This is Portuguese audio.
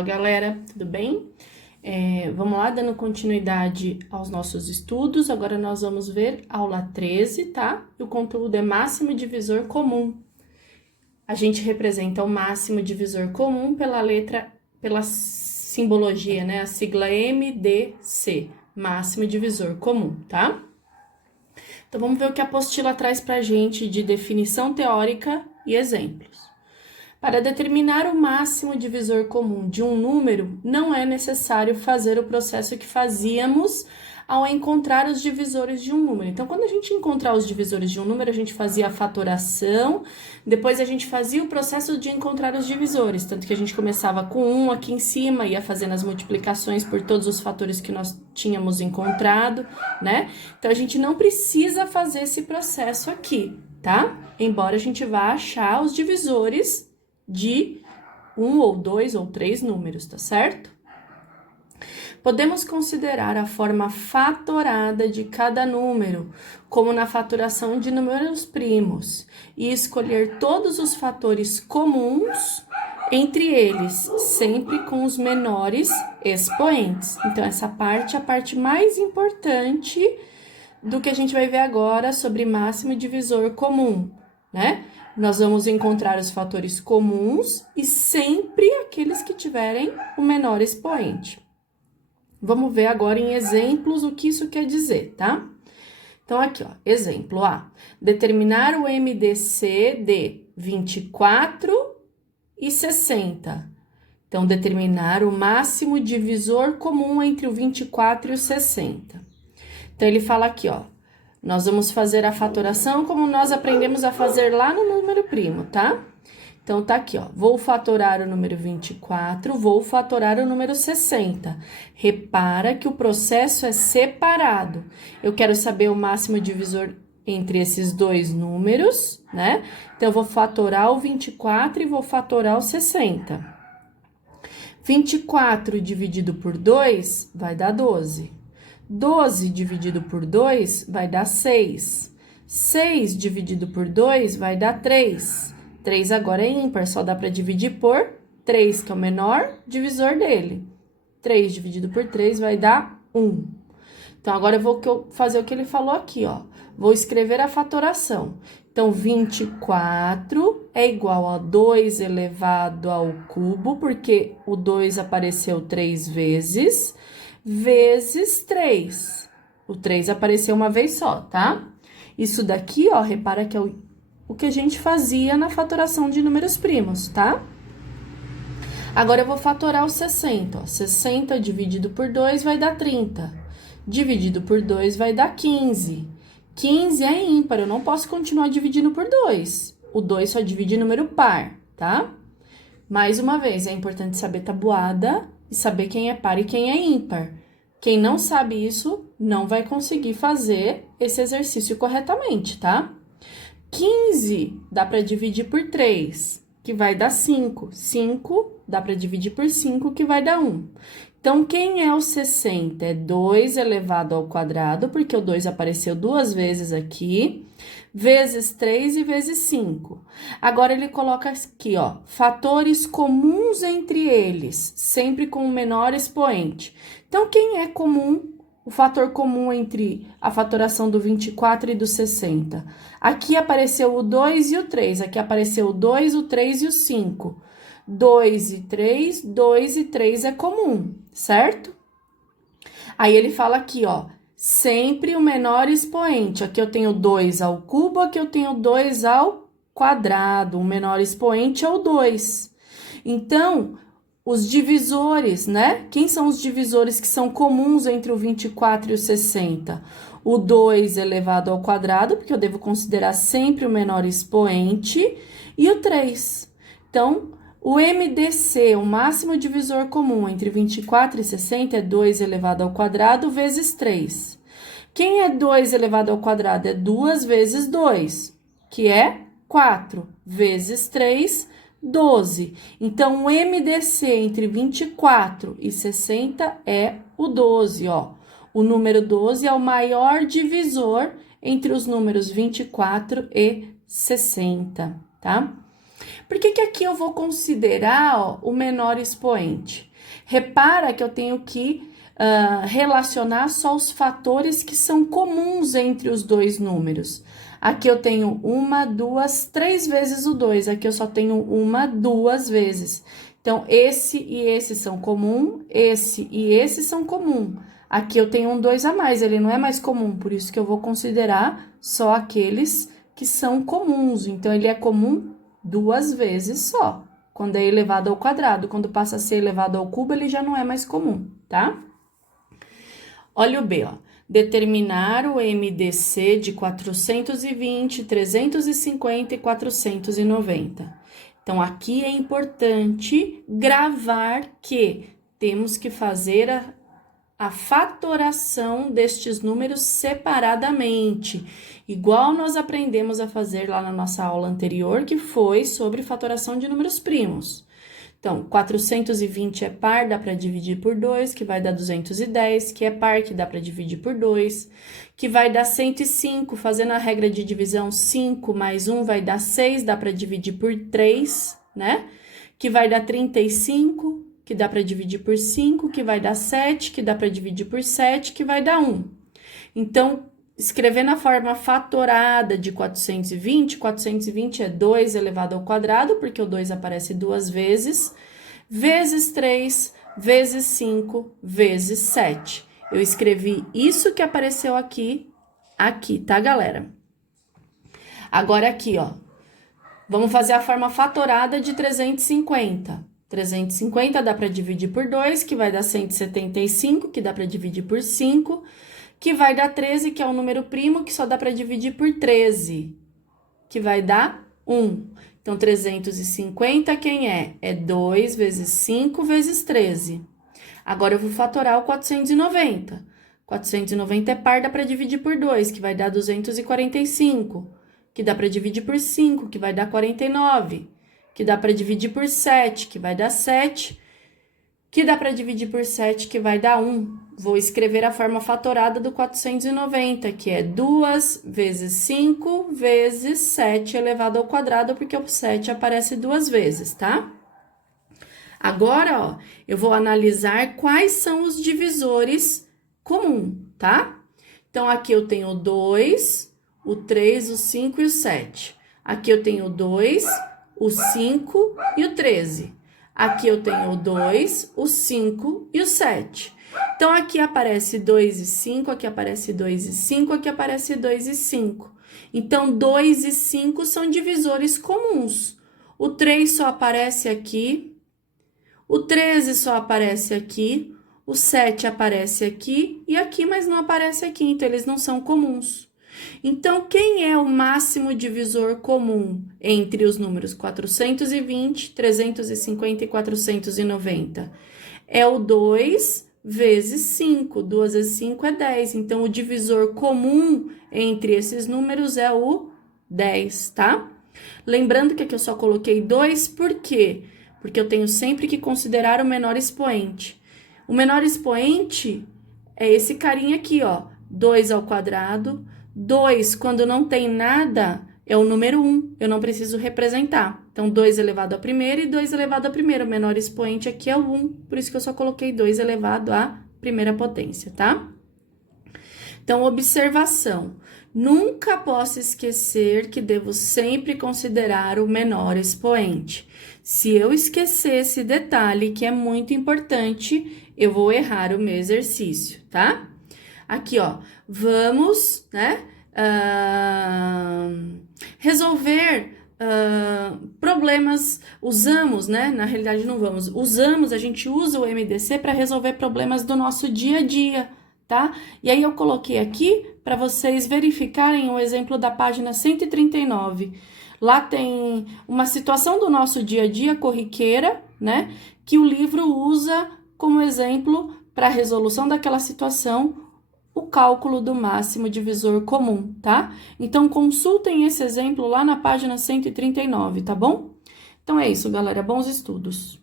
Fala, galera, tudo bem? Vamos lá, dando continuidade aos nossos estudos. Agora nós vamos ver aula 13, tá? E o conteúdo é máximo divisor comum. A gente representa o máximo divisor comum pela simbologia, né? A sigla MDC, máximo divisor comum, tá? Então, vamos ver o que a apostila traz pra gente de definição teórica e exemplos. Para determinar o máximo divisor comum de um número, não é necessário fazer o processo que fazíamos ao encontrar os divisores de um número. Então, quando a gente encontrar os divisores de um número, a gente fazia a fatoração, depois a gente fazia o processo de encontrar os divisores, tanto que a gente começava com 1 aqui em cima, ia fazendo as multiplicações por todos os fatores que nós tínhamos encontrado, né? Então, a gente não precisa fazer esse processo aqui, tá? Embora a gente vá achar os divisores de 1 ou 2 ou 3 números, tá certo? Podemos considerar a forma fatorada de cada número, como na fatoração de números primos, e escolher todos os fatores comuns entre eles, sempre com os menores expoentes. Então, essa parte é a parte mais importante do que a gente vai ver agora sobre máximo divisor comum, né? Nós vamos encontrar os fatores comuns e sempre aqueles que tiverem o menor expoente. Vamos ver agora em exemplos o que isso quer dizer, tá? Então, aqui, ó, exemplo A. Determinar o MDC de 24 e 60. Então, determinar o máximo divisor comum entre o 24 e o 60. Então, ele fala aqui, ó. Nós vamos fazer a fatoração como nós aprendemos a fazer lá no número primo, tá? Então, tá aqui, ó. Vou fatorar o número 24, vou fatorar o número 60. Repara que o processo é separado. Eu quero saber o máximo divisor entre esses dois números, né? Então, eu vou fatorar o 24 e vou fatorar o 60. 24 dividido por 2 vai dar 12. 12 dividido por 2 vai dar 6. 6 dividido por 2 vai dar 3. 3 agora é ímpar, só dá para dividir por 3, que é o menor divisor dele. 3 dividido por 3 vai dar 1. Então, agora eu vou fazer o que ele falou aqui, ó. Vou escrever a fatoração. Então, 24 é igual a 2 elevado ao cubo, porque o 2 apareceu 3 vezes, vezes 3. O 3 apareceu uma vez só, tá? Isso daqui, ó, repara que é o que a gente fazia na fatoração de números primos, tá? Agora, eu vou fatorar o 60, ó. 60 dividido por 2 vai dar 30. Dividido por 2 vai dar 15. 15 é ímpar, eu não posso continuar dividindo por 2. O 2 só divide número par, tá? Mais uma vez, é importante saber tabuada e saber quem é par e quem é ímpar. Quem não sabe isso, não vai conseguir fazer esse exercício corretamente, tá? 15 dá para dividir por 3, que vai dar 5. 5 dá para dividir por 5, que vai dar 1. Então, quem é o 60? É 2 elevado ao quadrado, porque o 2 apareceu 2 vezes aqui, vezes 3 e vezes 5. Agora, ele coloca aqui, ó, fatores comuns entre eles, sempre com o menor expoente. Então, quem é comum? O fator comum entre a fatoração do 24 e do 60. Aqui apareceu o 2 e o 3. Aqui apareceu o 2, o 3 e o 5. 2 e 3, 2 e 3 é comum, certo? Aí ele fala aqui, ó, sempre o menor expoente. Aqui eu tenho 2 ao cubo, aqui eu tenho 2 ao quadrado. O menor expoente é o 2. Então, os divisores, né? Quem são os divisores que são comuns entre o 24 e o 60? O 2 elevado ao quadrado, porque eu devo considerar sempre o menor expoente, e o 3. Então, o MDC, o máximo divisor comum entre 24 e 60, é 2 elevado ao quadrado vezes 3. Quem é 2 elevado ao quadrado? É 2 vezes 2, que é 4, vezes 3, 12. Então, o MDC entre 24 e 60 é o 12, ó. O número 12 é o maior divisor entre os números 24 e 60, tá? Por que que aqui eu vou considerar, ó, o menor expoente? Repara que eu tenho que relacionar só os fatores que são comuns entre os dois números. Aqui eu tenho 1, 2, 3 vezes o 2. Aqui eu só tenho 1, 2 vezes. Então, esse e esse são comum, esse e esse são comum. Aqui eu tenho um 2 a mais, ele não é mais comum, por isso que eu vou considerar só aqueles que são comuns. Então, ele é comum 2 vezes só, quando é elevado ao quadrado. Quando passa a ser elevado ao cubo, ele já não é mais comum, tá? Olha o B, ó. Determinar o MDC de 420, 350 e 490. Então, aqui é importante gravar que temos que fazer a fatoração destes números separadamente, igual nós aprendemos a fazer lá na nossa aula anterior, que foi sobre fatoração de números primos. Então, 420 é par, dá para dividir por 2, que vai dar 210, que é par, que dá para dividir por 2, que vai dar 105, fazendo a regra de divisão, 5 mais 1 vai dar 6, dá para dividir por 3, né? Que vai dar 35, que dá para dividir por 5, que vai dar 7, que dá para dividir por 7, que vai dar 1. Então, escrevendo a forma fatorada de 420, 420 é 2 elevado ao quadrado, porque o 2 aparece 2 vezes, vezes 3, vezes 5, vezes 7. Eu escrevi isso que apareceu aqui, tá, galera? Agora aqui, ó, vamos fazer a forma fatorada de 350. 350 dá para dividir por 2, que vai dar 175, que dá para dividir por 5, que vai dar 13, que é o número primo, que só dá para dividir por 13, que vai dar 1. Então, 350, quem é? É 2 vezes 5 vezes 13. Agora, eu vou fatorar o 490. 490 é par, dá para dividir por 2, que vai dar 245, que dá para dividir por 5, que vai dar 49, que dá para dividir por 7, que vai dar 7, que dá para dividir por 7, que vai dar 1. Vou escrever a forma fatorada do 490, que é 2 vezes 5 vezes 7 elevado ao quadrado, porque o 7 aparece 2 vezes, tá? Agora, ó, eu vou analisar quais são os divisores comuns, tá? Então, aqui eu tenho o 2, o 3, o 5 e o 7. Aqui eu tenho o 2, o 5 e o 13. Aqui eu tenho o 2, o 5 e o 7. Então, aqui aparece 2 e 5, aqui aparece 2 e 5, aqui aparece 2 e 5. Então, 2 e 5 são divisores comuns. O 3 só aparece aqui, o 13 só aparece aqui, o 7 aparece aqui e aqui, mas não aparece aqui, então eles não são comuns. Então, quem é o máximo divisor comum entre os números 420, 350 e 490? É o 2 vezes 5. 2 vezes 5 é 10. Então, o divisor comum entre esses números é o 10, tá? Lembrando que aqui eu só coloquei 2, por quê? Porque eu tenho sempre que considerar o menor expoente. O menor expoente é esse carinha aqui, ó. 2 ao quadrado. 2, quando não tem nada, é o número 1. Eu não preciso representar. Então, 2 elevado à primeira e 2 elevado à primeira. O menor expoente aqui é o 1. Por isso que eu só coloquei 2 elevado à primeira potência, tá? Então, observação. Nunca posso esquecer que devo sempre considerar o menor expoente. Se eu esquecer esse detalhe, que é muito importante, eu vou errar o meu exercício, tá? Aqui, ó, vamos, né, resolver problemas, usamos, né, na realidade não vamos, usamos, a gente usa o MDC para resolver problemas do nosso dia a dia, tá? E aí eu coloquei aqui para vocês verificarem o exemplo da página 139. Lá tem uma situação do nosso dia a dia corriqueira, né, que o livro usa como exemplo para a resolução daquela situação, o cálculo do máximo divisor comum, tá? Então, consultem esse exemplo lá na página 139, tá bom? Então, é isso, galera. Bons estudos!